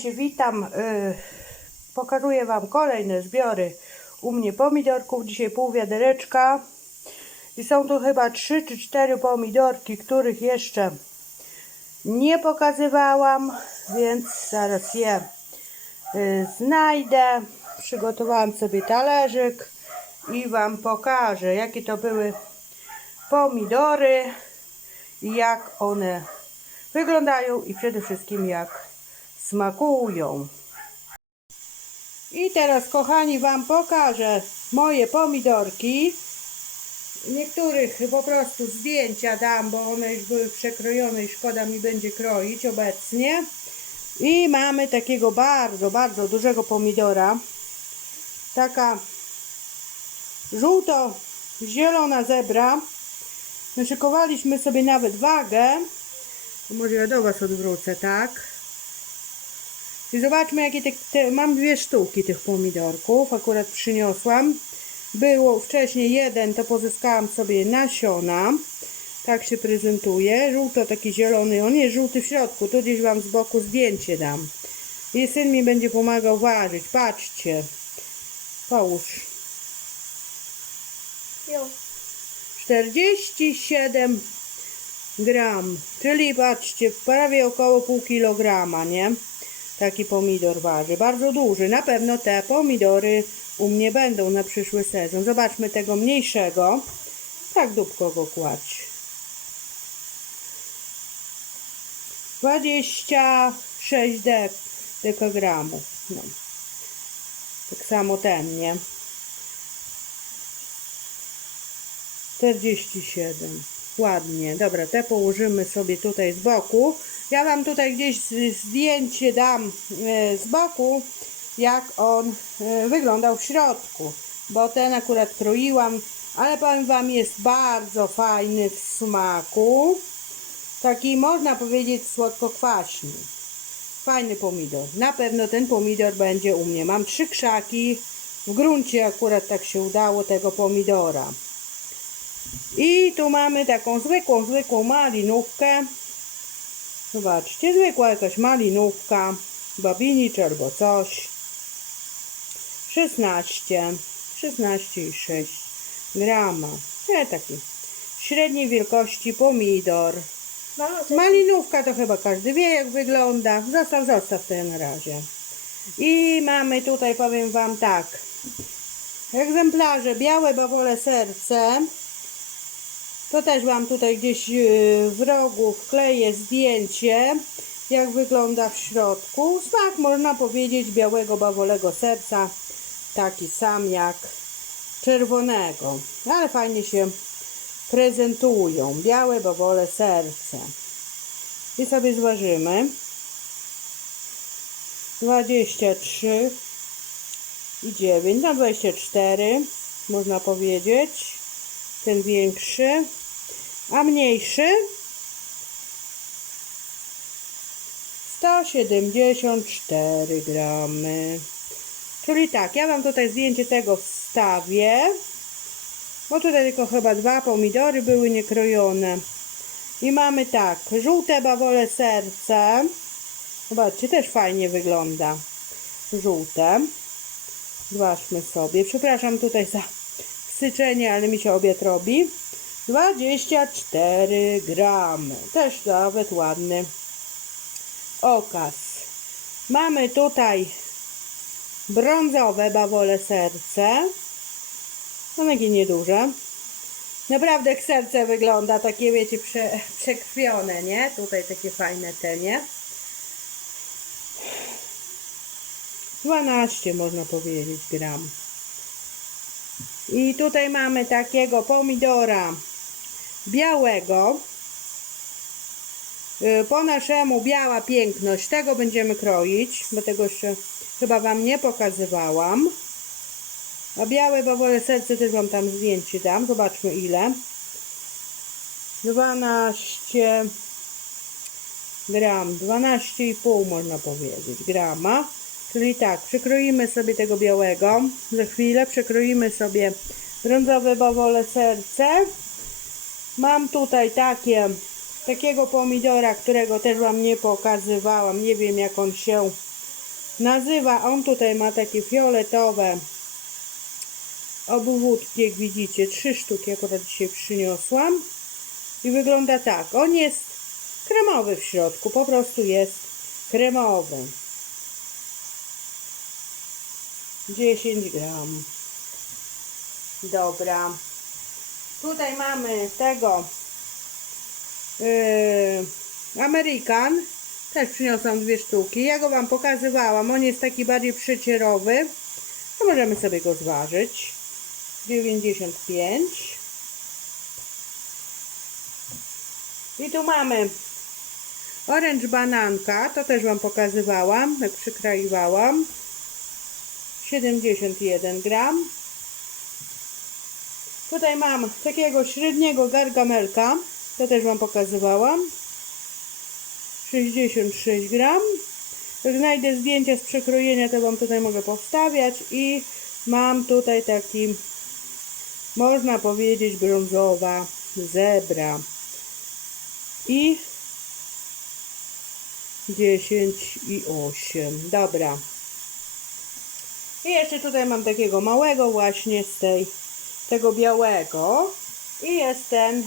Witajcie, witam. Yy, pokazuję Wam kolejne zbiory u mnie pomidorków. Dzisiaj pół wiadereczka. I są tu chyba 3 czy 4 pomidorki, których jeszcze nie pokazywałam, więc zaraz je yy, znajdę. Przygotowałam sobie talerzyk i Wam pokażę, jakie to były pomidory i jak one wyglądają i przede wszystkim jak smakują. I teraz, kochani, Wam pokażę moje pomidorki. Niektórych po prostu zdjęcia dam, bo one już były przekrojone i szkoda mi będzie kroić obecnie. I mamy takiego bardzo, bardzo dużego pomidora. Taka żółto-zielona zebra. Naszykowaliśmy sobie nawet wagę. Może ja do Was odwrócę, tak? I zobaczmy, jakie te, te, mam dwie sztuki tych pomidorków, akurat przyniosłam. Było wcześniej jeden, to pozyskałam sobie nasiona. Tak się prezentuje. Żółto taki zielony, on jest żółty w środku. Tu gdzieś Wam z boku zdjęcie dam. I syn mi będzie pomagał ważyć. Patrzcie. Połóż. Jo. 47 gram, czyli patrzcie, prawie około pół kilograma, nie? Taki pomidor waży, bardzo duży. Na pewno te pomidory u mnie będą na przyszły sezon. Zobaczmy tego mniejszego. Tak dupko go kładź. 26 dek dekagramów. No. Tak samo ten, nie? 47. Ładnie. Dobra, te położymy sobie tutaj z boku. Ja Wam tutaj gdzieś zdjęcie dam e, z boku, jak on e, wyglądał w środku. Bo ten akurat kroiłam, ale powiem Wam, jest bardzo fajny w smaku. Taki można powiedzieć słodko-kwaśny. Fajny pomidor. Na pewno ten pomidor będzie u mnie. Mam trzy krzaki. W gruncie akurat tak się udało tego pomidora. I tu mamy taką zwykłą, zwykłą malinówkę. Zobaczcie, zwykła jakaś malinówka, babinicz albo coś. 16, 16,6 grama. Nie, taki średniej wielkości pomidor. Co Malinówka to chyba każdy wie jak wygląda. Zostaw, zostaw to na razie. I mamy tutaj, powiem Wam tak. Egzemplarze białe bawole serce. To też Wam tutaj gdzieś yy, w rogu wkleję zdjęcie, jak wygląda w środku. Smak można powiedzieć białego bawolego serca, taki sam jak czerwonego, ale fajnie się prezentują. Białe bawole serce. I sobie zważymy. 23 i 9, no 24 można powiedzieć. Ten większy, a mniejszy 174 gramy. Czyli tak, ja Wam tutaj zdjęcie tego wstawię. Bo tutaj tylko chyba dwa pomidory były niekrojone. I mamy tak, żółte bawole serce. Zobaczcie, też fajnie wygląda. Żółte. Zobaczmy sobie. Przepraszam tutaj za syczenie, ale mi się obiad robi. 24 gramy. Też nawet ładny okaz. Mamy tutaj brązowe bawole serce. Są takie nieduże. Naprawdę jak serce wygląda, takie wiecie, prze, przekrwione, nie? Tutaj takie fajne te, nie? 12 można powiedzieć gram. I tutaj mamy takiego pomidora białego. Y, Po naszemu biała piękność. Tego będziemy kroić, bo tego jeszcze chyba Wam nie pokazywałam. A białe bawole serce też Wam tam zdjęcie dam. Zobaczmy ile. 12 gram. 12,5 można powiedzieć grama. Czyli tak, przekroimy sobie tego białego. Za chwilę przekroimy sobie brązowe bawole serce. Mam tutaj takie, takiego pomidora, którego też Wam nie pokazywałam. Nie wiem jak on się nazywa, on tutaj ma takie fioletowe obwódki, jak widzicie, trzy sztuki akurat dzisiaj przyniosłam. I wygląda tak, on jest kremowy w środku, po prostu jest kremowy. 10 gram. Dobra tutaj mamy tego yy, American. Też przyniosłam dwie sztuki. Ja go wam pokazywałam. On jest taki bardziej przecierowy. To możemy sobie go zważyć. 95 i tu mamy orange bananka. To też wam pokazywałam jak przykraiwałam 71 gram Tutaj mam takiego średniego gargamelka. To też Wam pokazywałam. 66 gram. Jak znajdę zdjęcia z przekrojenia, to Wam tutaj mogę powstawiać. I mam tutaj taki, można powiedzieć, brązowa zebra. I 10 i 8. Dobra. I jeszcze tutaj mam takiego małego właśnie z tej tego białego i jest ten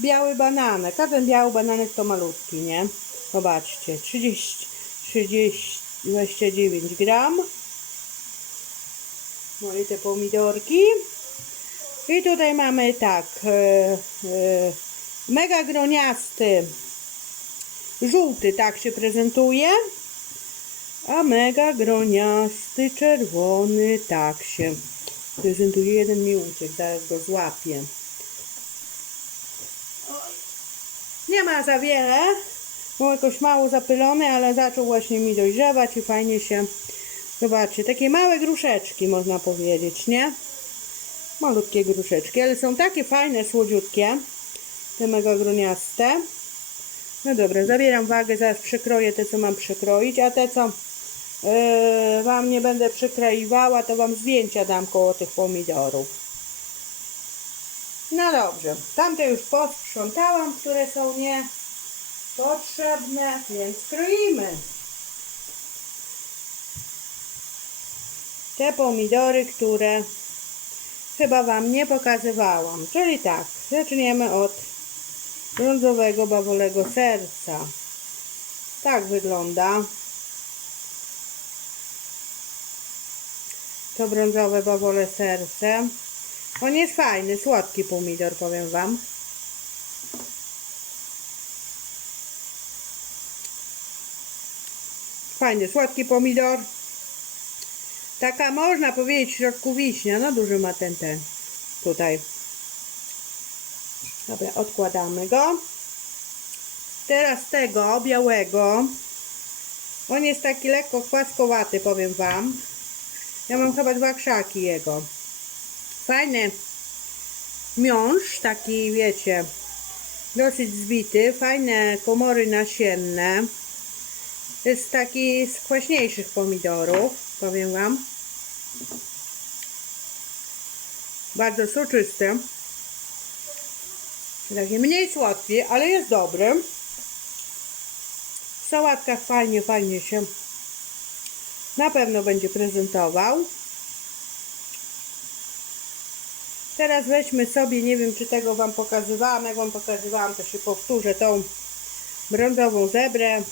biały bananek, a ten biały bananek to malutki, nie? Zobaczcie, 30, 30, 29 gram. Moje te pomidorki. I tutaj mamy tak, e, e, mega groniasty, żółty, tak się prezentuje. A mega groniasty, czerwony, tak się prezentuje. Jeden mi uciekł, zaraz go złapię. Nie ma za wiele. Był jakoś mało zapylony, ale zaczął właśnie mi dojrzewać i fajnie się... Zobaczcie, takie małe gruszeczki można powiedzieć, nie? Malutkie gruszeczki, ale są takie fajne, słodziutkie. Te mega groniaste. No dobra, zabieram wagę, zaraz przekroję te, co mam przekroić, a te, co yy, Wam nie będę przykleiwała, to Wam zdjęcia dam koło tych pomidorów. No dobrze, tamte już posprzątałam, które są niepotrzebne, więc kroimy. Te pomidory, które chyba Wam nie pokazywałam. Czyli tak, zaczniemy od brązowego bawolego serca. Tak wygląda. To brązowe bawole serce. On jest fajny, słodki pomidor, powiem Wam. Fajny, słodki pomidor. Taka można powiedzieć w środku wiśnia. No duży ma ten, ten tutaj. Dobra, odkładamy go. Teraz tego białego. On jest taki lekko kwaskowaty, powiem Wam. Ja mam chyba dwa krzaki jego. Fajny miąższ, taki wiecie, dosyć zbity. Fajne komory nasienne. Jest taki z kwaśniejszych pomidorów, powiem Wam. Bardzo soczysty. Taki mniej słodki, ale jest dobry. W sałatkach fajnie, fajnie się na pewno będzie prezentował. Teraz weźmy sobie, nie wiem czy tego Wam pokazywałam, jak Wam pokazywałam, to się powtórzę, tą brązową zebrę.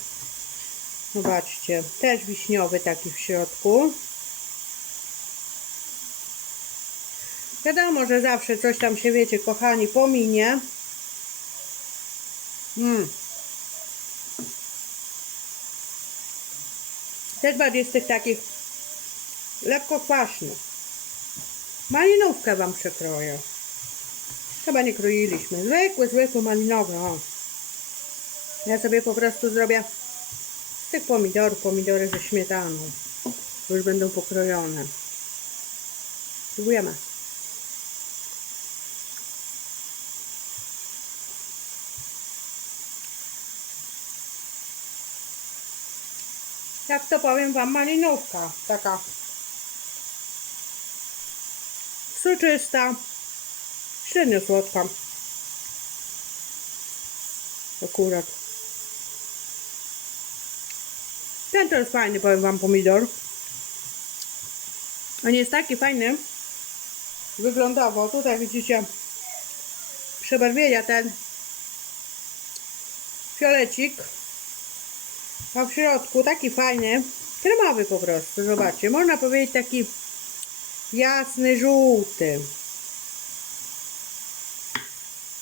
Zobaczcie, też wiśniowy taki w środku. Wiadomo, że zawsze coś tam się, wiecie, kochani, pominie. Mm. Też bardziej z tych takich lekko kwaśnych. Malinówkę Wam przekroję. Chyba nie kroiliśmy. Zwykły, zwykły malinowy. O. Ja sobie po prostu zrobię z tych pomidorów, pomidory ze śmietaną. Już będą pokrojone. Spróbujemy. Jak to powiem Wam, malinówka taka soczysta, średnio słodka. Akurat. Ten to jest fajny, powiem wam, pomidor. On jest taki fajny. Wyglądowo. Tutaj widzicie przebarwienia ten fiolecik. A w środku taki fajny, kremowy po prostu, zobaczcie. Można powiedzieć taki jasny, żółty.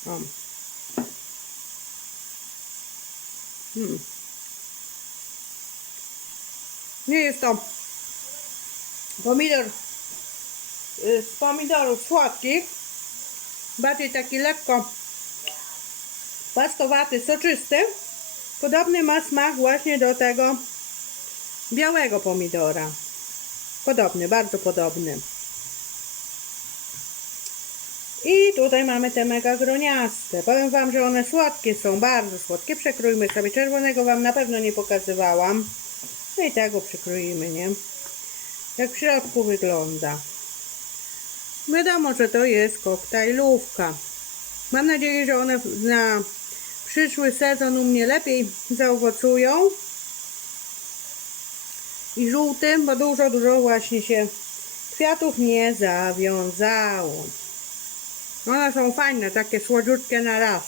O. Hmm. Nie jest to pomidor y, z pomidorów słodkich. Bardziej taki lekko pastowaty, soczysty. Podobny ma smak właśnie do tego białego pomidora. Podobny, bardzo podobny. I tutaj mamy te mega groniaste. Powiem Wam, że one słodkie są, bardzo słodkie. Przekrójmy sobie. Czerwonego Wam na pewno nie pokazywałam. No i tego przykroimy, nie? Jak w środku wygląda. Wiadomo, że to jest koktajlówka. Mam nadzieję, że one na przyszły sezon u mnie lepiej zaowocują. I żółtym, bo dużo, dużo właśnie się kwiatów nie zawiązało. One są fajne, takie słodziutkie na raz.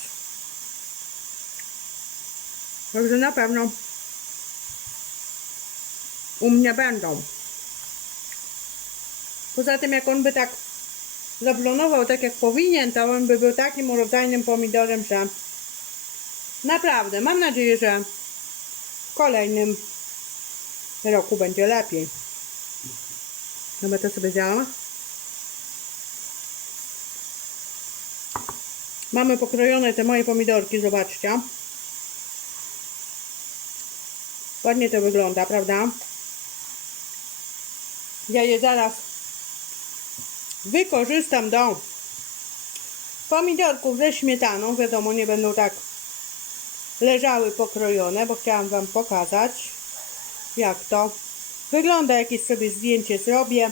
Także na pewno u mnie będą. Poza tym, jak on by tak zaplonował tak jak powinien, to on by był takim urodzajnym pomidorem, że naprawdę mam nadzieję, że w kolejnym roku będzie lepiej. Dobra, to sobie zjadła. Mamy pokrojone te moje pomidorki, zobaczcie. Ładnie to wygląda, prawda? Ja je zaraz wykorzystam do pomidorków ze śmietaną. Wiadomo, nie będą tak leżały pokrojone, bo chciałam Wam pokazać, jak to wygląda. Jakieś sobie zdjęcie zrobię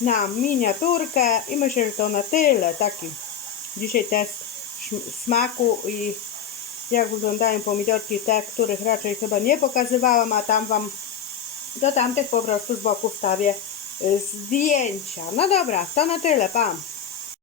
na miniaturkę i myślę, że to na tyle. Taki dzisiaj test smaku i jak wyglądają pomidorki, te, których raczej chyba nie pokazywałam, a tam Wam do tamtych po prostu z boku wstawię y, zdjęcia. No dobra, to na tyle, pam.